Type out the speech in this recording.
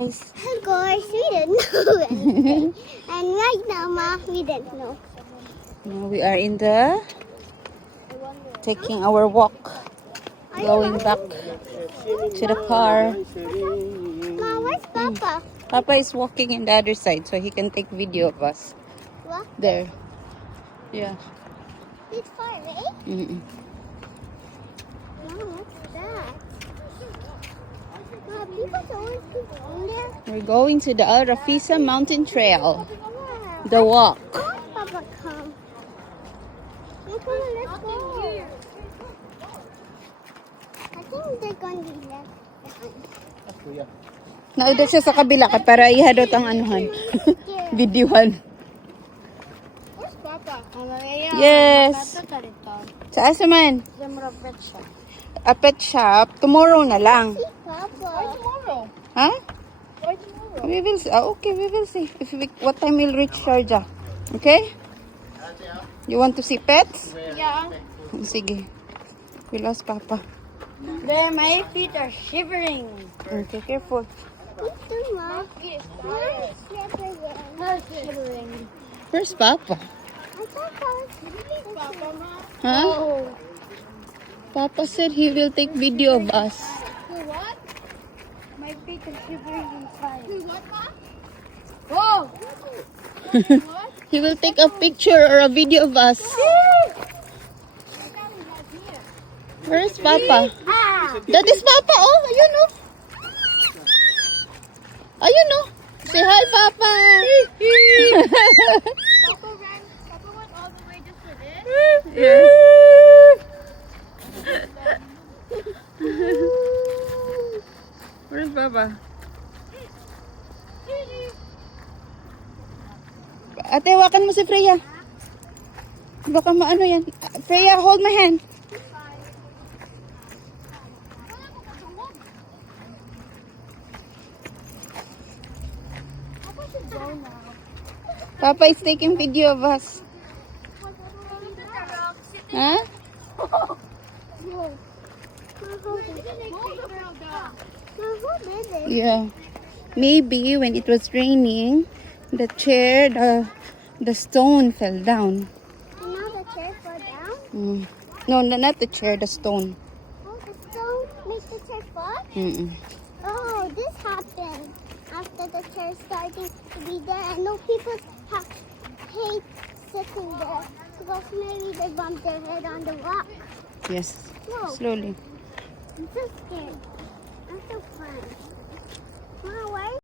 Of course, we didn't know anything. And right now, Ma, we didn't know. Now we are in the taking our walk, going back to the car. Ma, where's Papa? Papa is walking in the other side so he can take video of us. What? There. Yeah. It's far, right? Mm-mm. Ma, what's that? Ma, people's always going there. We're going to the Al Rafisa Mountain Trail. Yeah. The walk. I want Papa come. Let's go. I think they're going to be left behind. Naida siya sa kabila ka para ihadot ang anuhan. Videohan. Where's Papa? Yes. Saan sa man? A pet shop. Tomorrow na lang. See Papa. Why tomorrow? Huh? Why tomorrow? We will see. Okay, we will see. What time we'll reach Sharjah. Okay? You want to see pets? Yeah. Sige. We lost Papa. There, my feet are shivering. Okay, careful. My feet are shivering. Where's Papa? I thought that was Papa, Ma. Huh? Oh. Papa said he will take video of us. What? My feet are shivering inside. What, Ma? Oh! He will take a picture or a video of us. Where's Papa? That is Papa. Oh, ayun oh. Ayun oh. Say hi, Papa. Papa went all the way just for this? Yes. Where's Papa? Ate, hawakan mo si Freya. Baka maano yan. Freya, hold my hand. Papa is taking video of us. Huh? Yeah. Maybe when it was raining, the chair, the stone fell down. And now the chair fell down? No, not the chair, the stone. Oh, the stone makes the chair fall? Mm-mm. Oh, this happened after the chair started to be there. I know people hate sitting there because maybe they bump their head on the rock. Yes. Whoa. Slowly. I'm so scared. I'm so fun. Mom, why